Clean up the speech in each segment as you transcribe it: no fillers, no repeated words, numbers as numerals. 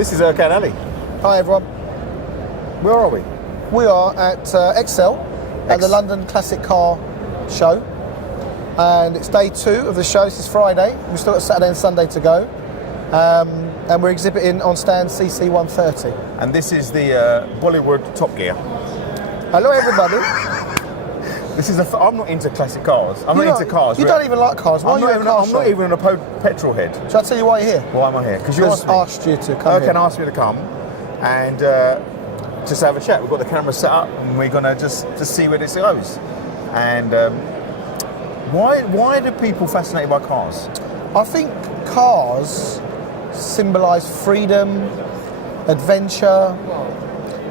This is Erkan Ali. Hi everyone. Where are we? We are at Excel at the London Classic Car Show, and it's day 2 of the show. This is Friday. We've still got Saturday and Sunday to go, and we're exhibiting on stand CC130. And this is the Bollywood Top Gear. Hello everybody. I'm not into classic cars. I'm not into cars. You don't even like cars. Why are you at a car I'm show? not even a petrol head. Shall I tell you why you're here? Why am I here? Because you asked you to come here. Erkan asked me to come and just have a chat. We've got the camera set up and we're going to just see where this goes. And why do people fascinated by cars? I think cars symbolise freedom, adventure,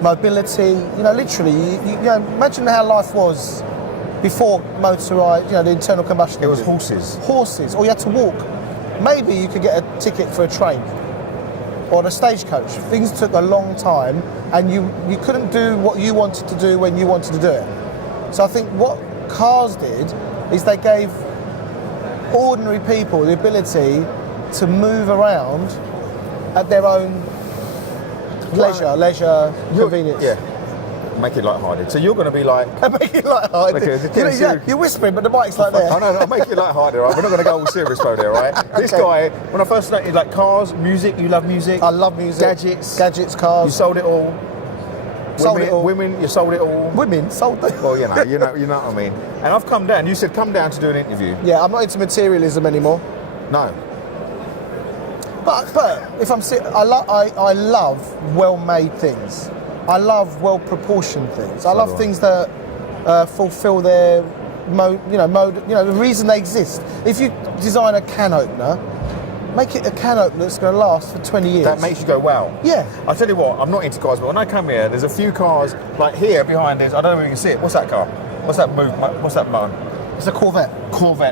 mobility. You know, literally, you know, imagine how life was before motorised, you know, the internal combustion engine. It was horses. Horses, or you had to walk. Maybe you could get a ticket for a train or a stagecoach. Things took a long time, and you couldn't do what you wanted to do when you wanted to do it. So I think what cars did is they gave ordinary people the ability to move around at their own leisure, convenience. Yeah. Make it light-hearted. So you're going to be like... Make it light-hearted. You're whispering, but the mic's like there. I know, I'll make it light-hearted, right? We're not going to go all serious mode here, right? Okay. This guy, when I first started, like cars, music, you love music? I love music. Gadgets, cars. You sold it all? Women, you sold it all? Women, sold it all. Well, you know what I mean. And I've come down, you said come down to do an interview. Yeah, I'm not into materialism anymore. No. But if I'm I love well-made things. I love well-proportioned things. I love things that fulfil their the reason they exist. If you design a can opener, make it a can opener that's going to last for 20 years. That makes you go, wow. Yeah. I tell you what, I'm not into cars, but when I come here, there's a few cars, like here behind us, I don't know if you can see it. What's that car? What's that motor? It's a Corvette.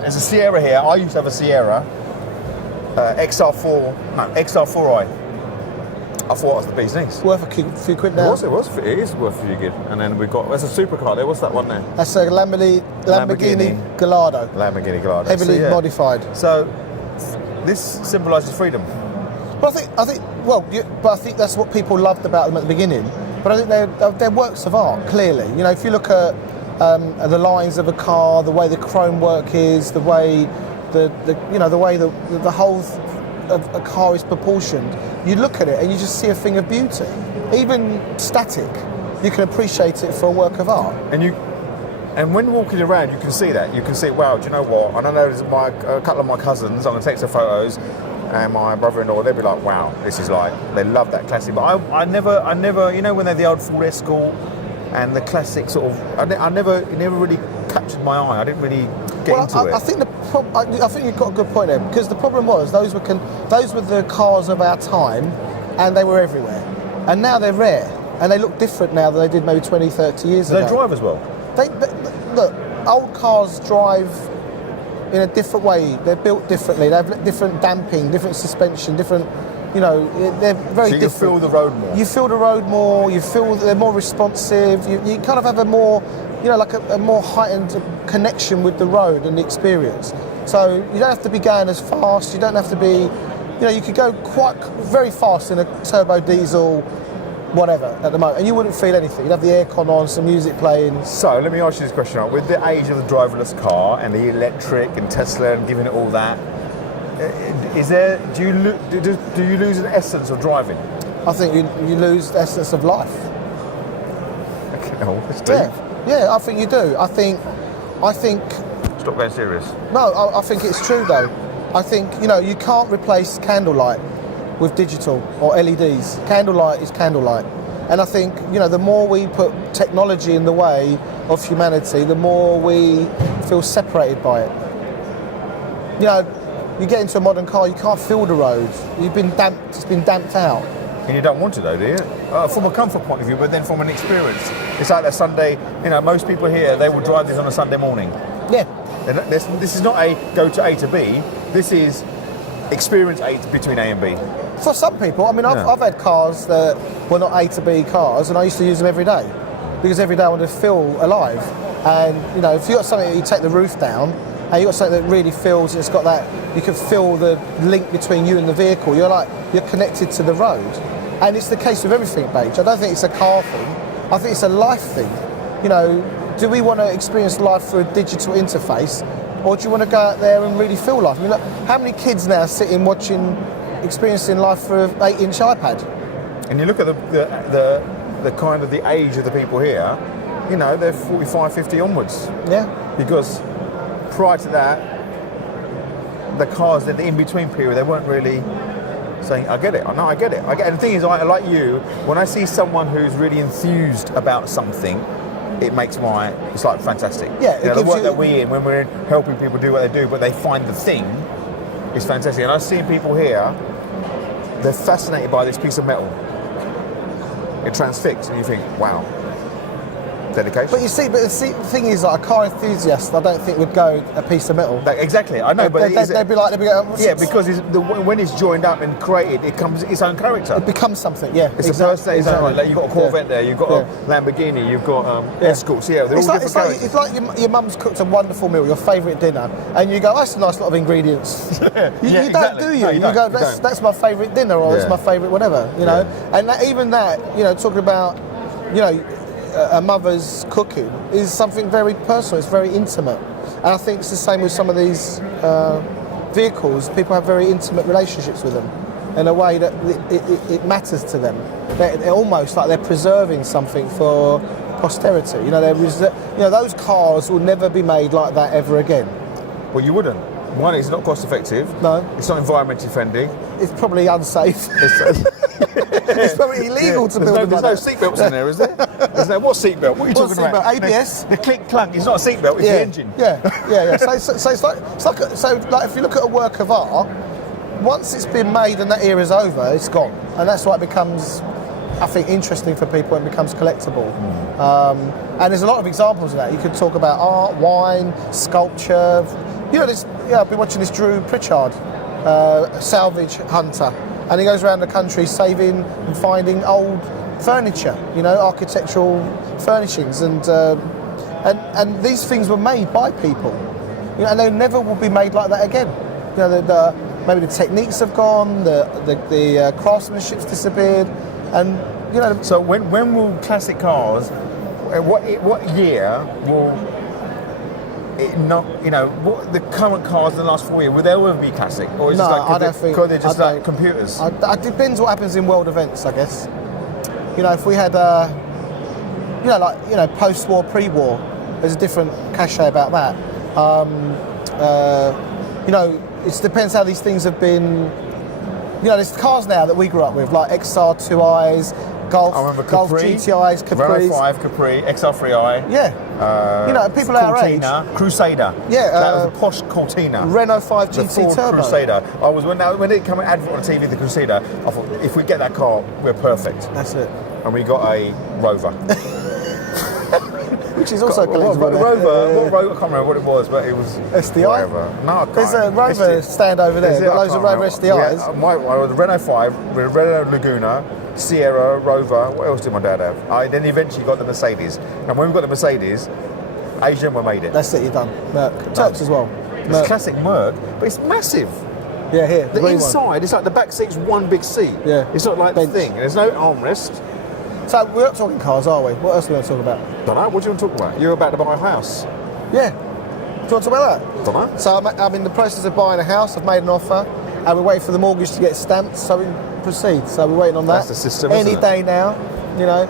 There's a Sierra here. I used to have a Sierra. XR4i. I thought it was the bee's knees. Worth a few quid now. It is worth a few quid. And then there's a supercar there. What's that one there? That's a Lamborghini Gallardo. Lamborghini Gallardo. Heavily modified. So this symbolises freedom. But I think that's what people loved about them at the beginning. But I think they're works of art, clearly. You know, if you look at the lines of a car, the way the chrome work is, the way the whole of a car is proportioned, you look at it and you just see a thing of beauty. Even static, you can appreciate it for a work of art. And when walking around, you can see that. You can see, wow, do you know what? And I know there's a couple of my cousins, I'm going to take some photos, and my brother-in-law, they'll be like, wow, this is like, they love that classic. But I never, you know, when they're the old Ford Escort and the classic sort of, it never really captured my eye. I didn't really get into it. I think I think you've got a good point there, because the problem was those were the cars of our time, and they were everywhere. And now they're rare, and they look different now than they did maybe 20, 30 years ago. They drive as well. Look, old cars drive in a different way. They're built differently. They have different damping, different suspension, different. You know, they're very different. So you feel the road more. You feel the road more. You feel that they're more responsive. You kind of have a more, you know, like a more heightened connection with the road and the experience. So you don't have to be going as fast. You don't have to be, you know, you could go very fast in a turbo diesel, whatever, at the moment, and you wouldn't feel anything. You'd have the aircon on, some music playing. So let me ask you this question: with the age of the driverless car and the electric and Tesla and giving it all that, do you lose the essence of driving? I think you lose the essence of life. Okay, that's deep. Yeah, I think you do. I think. Stop going serious. No, I think it's true though. I think, you know, you can't replace candlelight with digital or LEDs. Candlelight is candlelight. And I think, you know, the more we put technology in the way of humanity, the more we feel separated by it. You know, you get into a modern car, you can't feel the road. It's been damped out. And you don't want to though, do you? From a comfort point of view, but then from an experience. It's like that Sunday, you know, most people here, they will drive this on a Sunday morning. Yeah. This is not a go to A to B, this is experience A between A and B. For some people, I mean, I've had cars that were not A to B cars, and I used to use them every day, because every day I wanted to feel alive. And, you know, if you've got something that you take the roof down, and you've got something that really feels, it's got that, you can feel the link between you and the vehicle, you're connected to the road. And it's the case with everything, Baiju. I don't think it's a car thing. I think it's a life thing. You know, do we want to experience life through a digital interface, or do you want to go out there and really feel life? I mean, look, how many kids now sitting experiencing life through an 8-inch iPad? And you look at the kind of the age of the people here, you know, they're 45, 50 onwards. Yeah. Because prior to that, the cars in the in-between period, they weren't really saying, I get it. No, I get it. And the thing is, I like you, when I see someone who's really enthused about something, it's like fantastic. Yeah, the work that we're in, when we're helping people do what they do, but they find the thing, is fantastic. And I've seen people here, they're fascinated by this piece of metal. It transfixed, and you think, wow, dedication. But the thing is, like a car enthusiast, I don't think would go a piece of metal. Exactly, I know, but they'd be like, because when it's joined up and created, it comes its own character. It becomes something, yeah. It's exactly. Like you've got a Corvette there, you've got a Lamborghini, you've got Escorts. Yeah, they're all different characters. It's like your mum's cooked a wonderful meal, your favourite dinner, and you go, that's a nice lot of ingredients. You don't, do you? No, you go, that's my favourite dinner, or it's my favourite whatever, you know. And even that, you know, talking about, you know, a mother's cooking is something very personal, it's very intimate. And I think it's the same with some of these vehicles. People have very intimate relationships with them in a way that it matters to them. They're almost like they're preserving something for posterity. You know, those cars will never be made like that ever again. Well, you wouldn't. One, it's not cost effective. No. It's not environmentally friendly. It's probably unsafe. It's probably illegal to build them like that. There's no seatbelts in there, is there? There's no, what seatbelt? What are you talking about? ABS? The click clunk. It's not a seatbelt. It's the engine. Yeah. So it's like if you look at a work of art, once it's been made and that era's over, it's gone, and that's why it becomes, I think, interesting for people and becomes collectible. And there's a lot of examples of that. You could talk about art, wine, sculpture. You know, I've been watching this Drew Pritchard, salvage hunter, and he goes around the country saving and finding old furniture, you know, architectural furnishings, and these things were made by people, you know, and they never will be made like that again. You know, maybe the techniques have gone, the craftsmanship's disappeared, and you know. So when will classic cars? What year will? It not, you know, what the current cars in the last 4 years, will they ever be classic? Or is I don't think. Because they're just like computers? It depends what happens in world events, I guess. You know, if we had, post-war, pre-war, there's a different cachet about that. You know, it depends how these things have been. You know, there's cars now that we grew up with, like XR2Is, Golf GTIs, Capris. Renault 5 Capri, XR3i. Yeah. You know, people our age. Crusader. Yeah. That was a posh Cortina. Renault 5 GT Ford Turbo. Crusader. When it came advert on TV, the Crusader, I thought, if we get that car, we're perfect. That's it. And we got a Rover. Which is also collectible. What Rover? I can't remember what it was, but it was SDI. Whatever. No, I can't. There's a Rover stand over there. Got loads of Rover SDIs. Yeah, the Renault 5, with Renault Laguna, Sierra, Rover. What else did my dad have? I then eventually got the Mercedes. And when we got the Mercedes, Asian were made it. That's it. You're done. Merc. Turks as well. It's classic Merc, but it's massive. Yeah, here. The inside, it's like the back seat's one big seat. Yeah. It's not like the thing. There's no armrest. So we're not talking cars, are we? What else are we going to talk about? Don't know. What do you want to talk about? You're about to buy a house. Yeah. Do you want to talk about that? Don't know. So I'm in the process of buying a house. I've made an offer, and we're waiting for the mortgage to get stamped so we can proceed. So we're waiting on that. That's the system, Any isn't it? day now, you know.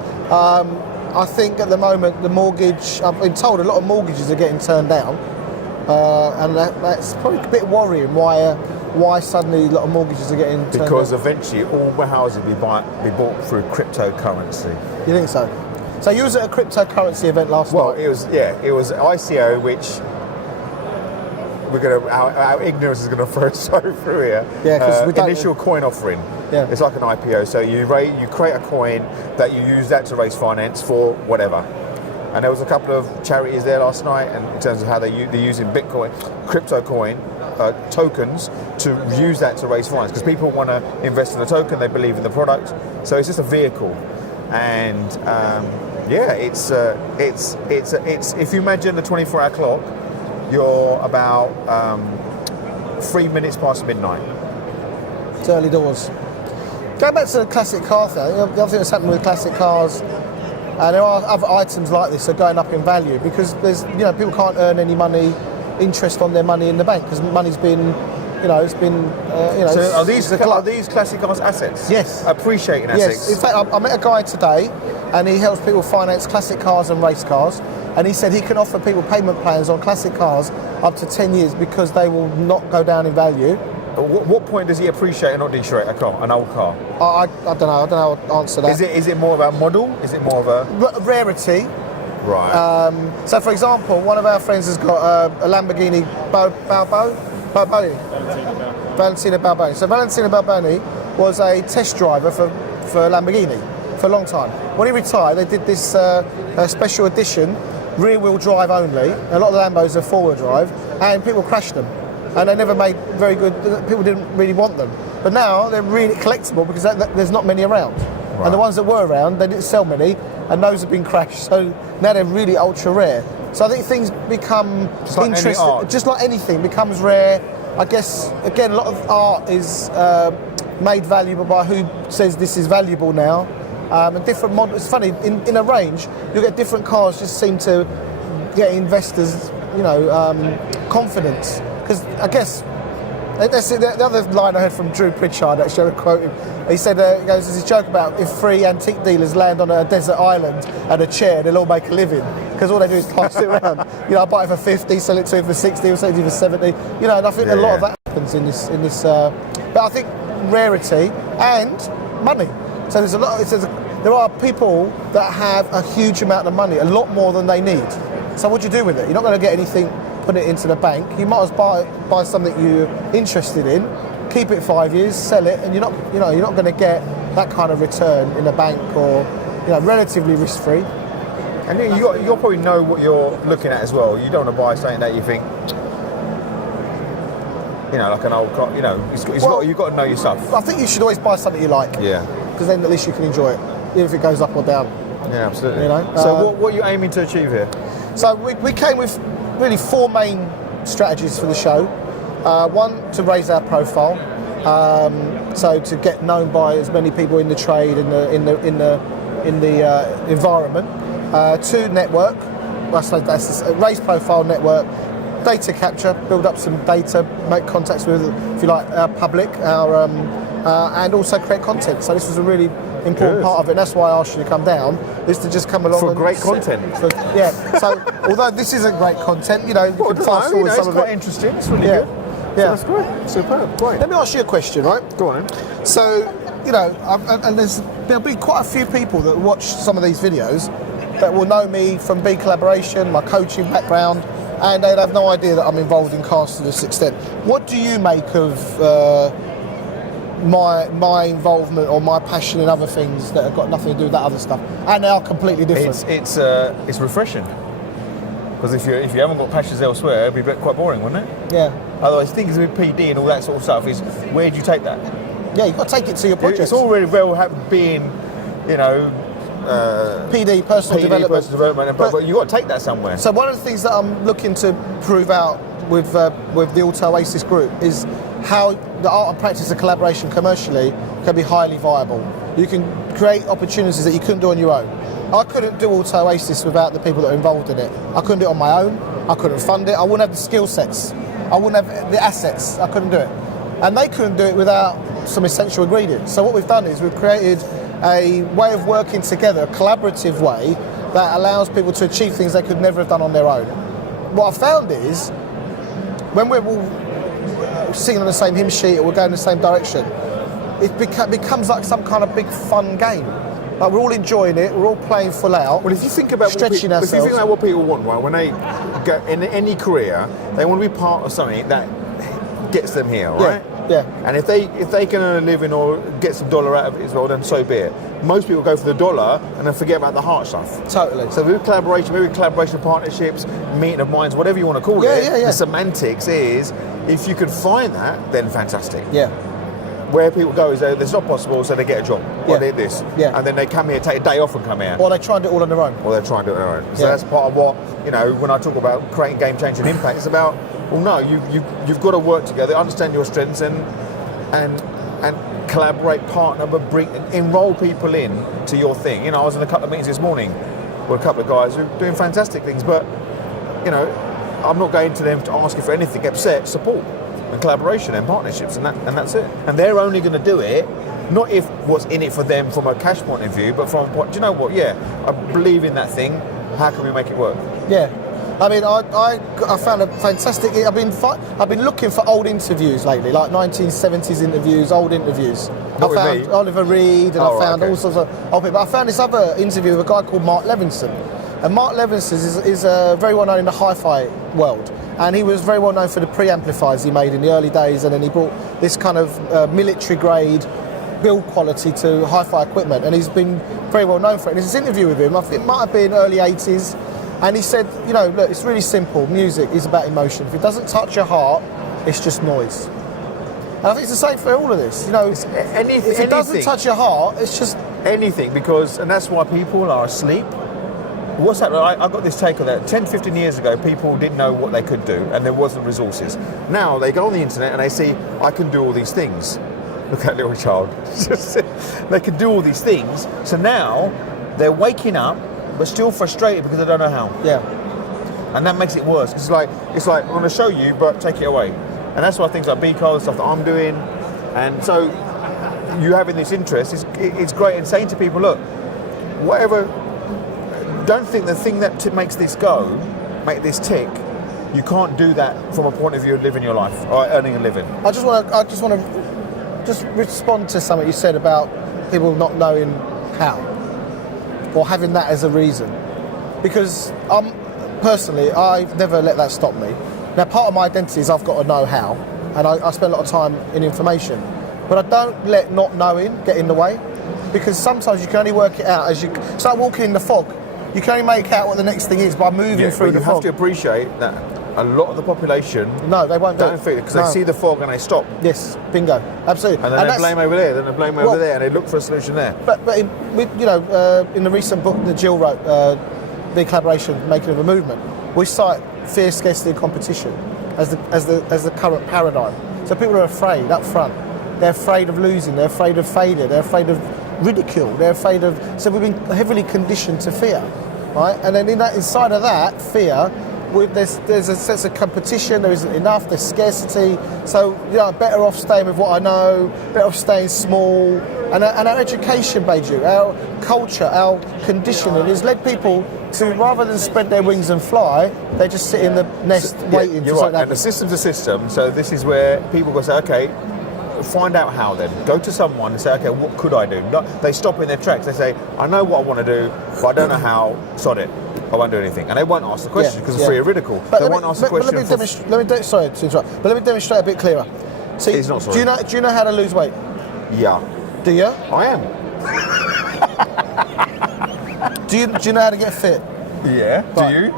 I think at the moment the mortgage, I've been told a lot of mortgages are getting turned down, and that's probably a bit worrying. Why suddenly a lot of mortgages are getting turned Because down? eventually all the houses will be bought through cryptocurrency. You think so? So you was at a cryptocurrency event last night? Well, it was ICO, which our ignorance is gonna throw through here. Yeah, because we don't. Initial coin offering. Yeah. It's like an IPO. So you create a coin that you use that to raise finance for whatever. And there was a couple of charities there last night, and in terms of how they're using Bitcoin, crypto coin tokens to use that to raise finance, because people want to invest in the token, they believe in the product, so it's just a vehicle. And it's if you imagine the 24-hour clock, you're about 3 minutes past midnight. It's early doors. Going back to the classic car thing, the other thing that's happened with classic cars, and there are other items like this that are going up in value because there's, people can't earn any money, interest on their money in the bank because money's been, it's been, So are these classic cars assets? Yes. Appreciating assets? Yes. In fact, I met a guy today and he helps people finance classic cars and race cars. And he said he can offer people payment plans on classic cars up to 10 years because they will not go down in value. At what point does he appreciate and not depreciate an old car? I don't know. I don't know how to answer that. Is it more about model? Is it more of a rarity? Right. So, for example, one of our friends has got a Lamborghini Valentino Balboni. So Valentino Balboni was a test driver for Lamborghini for a long time. When he retired, they did this special edition, rear-wheel drive only. A lot of the Lambos are four-wheel drive, and people crashed them. And they never made very good, people didn't really want them. But now they're really collectible because there's not many around. Right. And the ones that were around, they didn't sell many, and those have been crashed. So now they're really ultra rare. So I think things become interesting, just like anything, becomes rare. I guess, again, a lot of art is made valuable by who says this is valuable now. And different models, it's funny, in a range, you get different cars just seem to get investors, confidence. Because I guess, the other line I heard from Drew Pritchard, actually, I quote him, he said, there's this joke about if three antique dealers land on a desert island and a chair, they'll all make a living. Because all they do is pass it around. I buy it for 50, sell it to him for 60, or sell it to him for 70. And I think a lot of that happens in this. But I think rarity and money. So there's a lot. There are people that have a huge amount of money, a lot more than they need. So what do you do with it? You're not going to get anything, put it into the bank. You might as well buy something you're interested in, keep it 5 years, sell it, and you're not going to get that kind of return in a bank or relatively risk free. And you'll probably know what you're looking at as well. You don't want to buy something that you think, like an old car. You've got to know your stuff. I think you should always buy something you like. Yeah. Because then at least you can enjoy it, even if it goes up or down. Yeah, absolutely. So what are you aiming to achieve here? So we came with really four main strategies for the show. One, to raise our profile, so to get known by as many people in the trade in the environment. Two, network. That's raise profile, network, data capture, build up some data, make contacts with, if you like, our public, and also create content. So this was a really important part of it. And that's why I asked you to come down, is to just come along for great content. So although this isn't great content, you can fast forward some of it. It's quite interesting. It's really good. Yeah, so that's great. Superb. Great. Let me ask you a question, right? Go on. So, and there'll be quite a few people that watch some of these videos that will know me from B Collaboration, my coaching background, and they'd have no idea that I'm involved in cars to this extent. What do you make of my involvement or my passion in other things that have got nothing to do with that other stuff, and they are completely different? It's refreshing. Because if you haven't got passions elsewhere, it'd be quite boring, wouldn't it? Yeah. Otherwise, things with PD and all that sort of stuff is, where do you take that? Yeah, you've got to take it to your project. It's all really well being, PD, personal development. But you've got to take that somewhere. So one of the things that I'm looking to prove out with the Auto Oasis group is how the art and practice of collaboration commercially can be highly viable. You can create opportunities that you couldn't do on your own. I couldn't do Auto Oasis without the people that are involved in it. I couldn't do it on my own. I couldn't fund it. I wouldn't have the skill sets. I wouldn't have the assets. I couldn't do it. And they couldn't do it without some essential ingredients. So what we've done is we've created a way of working together, a collaborative way that allows people to achieve things they could never have done on their own. What I found is when we're all singing on the same hymn sheet or we're going in the same direction, it becomes like some kind of big fun game. Like we're all enjoying it, we're all playing full out. Well, if you think about stretching ourselves. If you think about what people want, right, when they go in any career, they want to be part of something that gets them here, right? Yeah. And if they can earn a living or get some dollar out of it as well, then so be it. Most people go for the dollar and then forget about the heart stuff. Totally. So with collaboration partnerships, meeting of minds, whatever you want to call it, the semantics is, if you can find that, then fantastic. Yeah. Where people go is it's not possible, so they get a job. Or they do this. Yeah. And then they come here, take a day off and come here. Or they try and do it all on their own. So that's part of what, when I talk about creating game-changing impact, it's about, well, no, you've got to work together, understand your strengths and collaborate, partner, but enroll people in to your thing. You know, I was in a couple of meetings this morning with a couple of guys who are doing fantastic things, but, you know, I'm not going to them to ask you for anything except support and collaboration and partnerships, and that's it. And they're only going to do it, not if what's in it for them from a cash point of view, but from a point, do you know what, yeah, I believe in that thing, how can we make it work? Yeah. I mean, I found a fantastic. I've been looking for old interviews lately, like 1970s interviews, old interviews. Not I found with me. Oliver Reed, and I found okay. all sorts of old people. I found this other interview with a guy called Mark Levinson, and Mark Levinson is very well known in the hi-fi world, and he was very well known for the preamplifiers he made in the early days, and then he brought this kind of military-grade build quality to hi-fi equipment, and he's been very well known for it. And there's this interview with him, I think it might have been early 80s. And he said, you know, look, it's really simple. Music is about emotion. If it doesn't touch your heart, it's just noise. And I think it's the same for all of this. You know, if it doesn't touch your heart, it's just anything, because, and that's why people are asleep. What's happening? I got this take on that. 10, 15 years ago, people didn't know what they could do, and there wasn't resources. Now they go on the internet and they see, I can do all these things. Look at that little child. They can do all these things. So now they're waking up, but still frustrated because they don't know how. Yeah. And that makes it worse. It's like I'm going to show you, but take it away. And that's why things like BCO, stuff that I'm doing, and so you having this interest, it's great. And saying to people, look, whatever, don't think the thing that makes this go, make this tick, you can't do that from a point of view of living your life or earning a living. I just want to respond to something you said about people not knowing how, or having that as a reason, because personally, I've never let that stop me. Now, part of my identity is I've got to know how, and I spend a lot of time in information, but I don't let not knowing get in the way, because sometimes you can only work it out as you start walking in the fog. You can only make out what the next thing is by moving through the fog. You have to appreciate that a lot of the population don't feel it because they see the fog and they stop. Yes, bingo, absolutely. And then they blame over there, then they blame over there, and they look for a solution there. But in the recent book that Jill wrote, The Collaboration, Making of a Movement, we cite fear, scarcity and competition as the current paradigm. So people are afraid up front. They're afraid of losing, they're afraid of failure, they're afraid of ridicule, they're afraid of... So we've been heavily conditioned to fear, right? And then inside of that fear, there's a sense of competition, there isn't enough, there's scarcity. So, you know, better off staying with what I know, better off staying small. And our education, Baiju, our culture, our conditioning has led people to, rather than spread their wings and fly, they just sit in the nest waiting for something. And the system's a system, so this is where people go say, okay, find out how then. Go to someone and say, okay, what could I do? They stop in their tracks. They say, I know what I want to do, but I don't know how, sod it. I won't do anything. And they won't ask the question because it's free of ridicule. They won't ask the question. Sorry to interrupt, but let me demonstrate a bit clearer. See, He's not sorry. Do you know how to lose weight? Yeah. Do you? I am. Do you know how to get fit? Yeah. Right. Do you?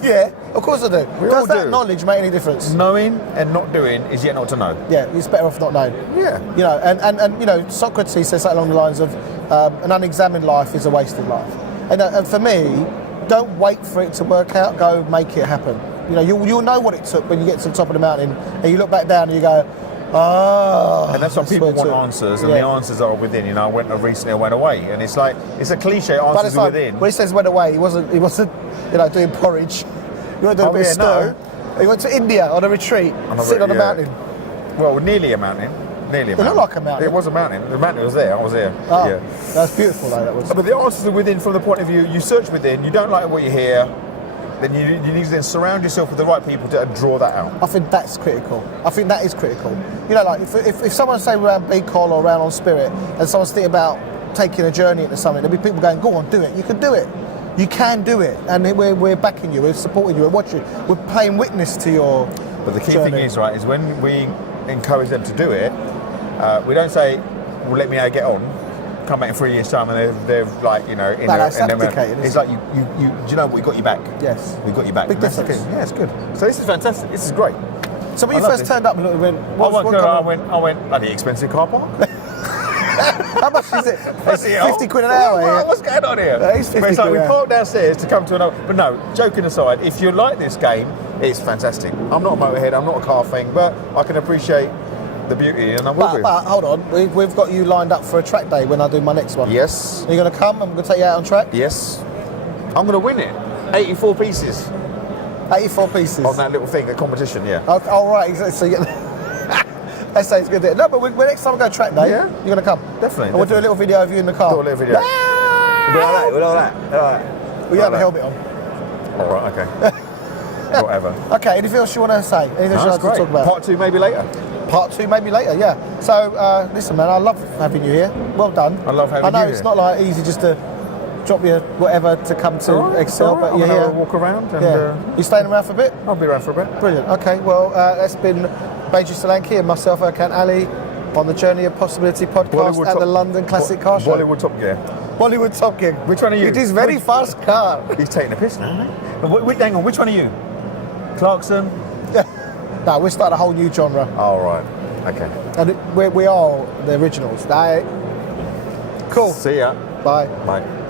Yeah, of course I do. all Does that do. knowledge make any difference? Knowing and not doing is yet not to know. Yeah, it's better off not knowing. Yeah. You know, and you know, Socrates says that along the lines of an unexamined life is a wasted life. And for me, don't wait for it to work out. Go make it happen. You know, you'll know what it took when you get to the top of the mountain and you look back down and you go, oh. And that's what people want answers, and the answers are within. You know, I went away, and it's like it's a cliche. Answers are within. When he says went away, he wasn't, you know, doing porridge. He wasn't doing a bit of stew. He went to India on a retreat, sitting on a mountain. Well, nearly a mountain. Nearly a mountain. It looked like a mountain. It was a mountain. The mountain was there. I was there. Oh, yeah. That's beautiful, though. That was. But the answers are within from the point of view. You search within. You don't like what you hear. Then you need to then surround yourself with the right people to draw that out. I think that's critical. I think that is critical. You know, like if someone's saying around B-Call or around on Spirit, and someone's thinking about taking a journey into something, there'll be people going, go on, do it. You can do it. You can do it. And we're backing you. We're supporting you. We're watching. We're playing witness to your But the key journey. thing is, right, is when we encourage them to do it, we don't say, well, let me know how to get on. Come back in 3 years' time and they're like, you know, that's abdicated, it's like you do you know what, we got you back. Yes. We got you back. Big And that's difference. the key. Yeah, it's good. So this is fantastic. This is great. So when you first turned up, I went bloody expensive car park. how much is it? It's 50 quid an hour. Yeah. What's going on here? It's 50 It's like quid we an hour. parked downstairs to come to another. But no, joking aside, if you like this game, it's fantastic. I'm not a motorhead, I'm not a car thing, but I can appreciate the beauty, and I will be. But hold on, we've got you lined up for a track day when I do my next one. Yes. Are you going to come? I'm going to take you out on track. Yes. I'm going to win it. 84 pieces 84 pieces. on that little thing, the competition. Yeah. Oh, right. So you get. That sounds good. No, but next time we go track day, Yeah. you're going to come. Definitely. And we'll do a little video of you in the car. Do a little video. We'll do all that. We have a helmet on. All right. Okay. Whatever. Okay. Anything else you want to say? Anything else you No, want that's to talk great. about? Part 2 maybe later. Part 2 maybe later. Yeah. So listen, man, I love having you here. Well done. I love having I know you it's here. not like easy just to drop you whatever to come to All right, Excel, all right. but you're I'm gonna here. have a walk around and Yeah. You staying around for a bit? I'll be around for a bit. Brilliant. Okay, well, that's been Baiju Solanki and myself, Erkan Ali, on the Journey of Possibility podcast at the London Classic Car Show. Bollywood Top Gear. Bollywood Top Gear. Which one are you? It is very fast car. He's taking a piss now, isn't he? Hang on, which one are you? Clarkson? No, we're starting a whole new genre. All right. Okay. And we are the originals. Cool. See ya. Bye. Bye.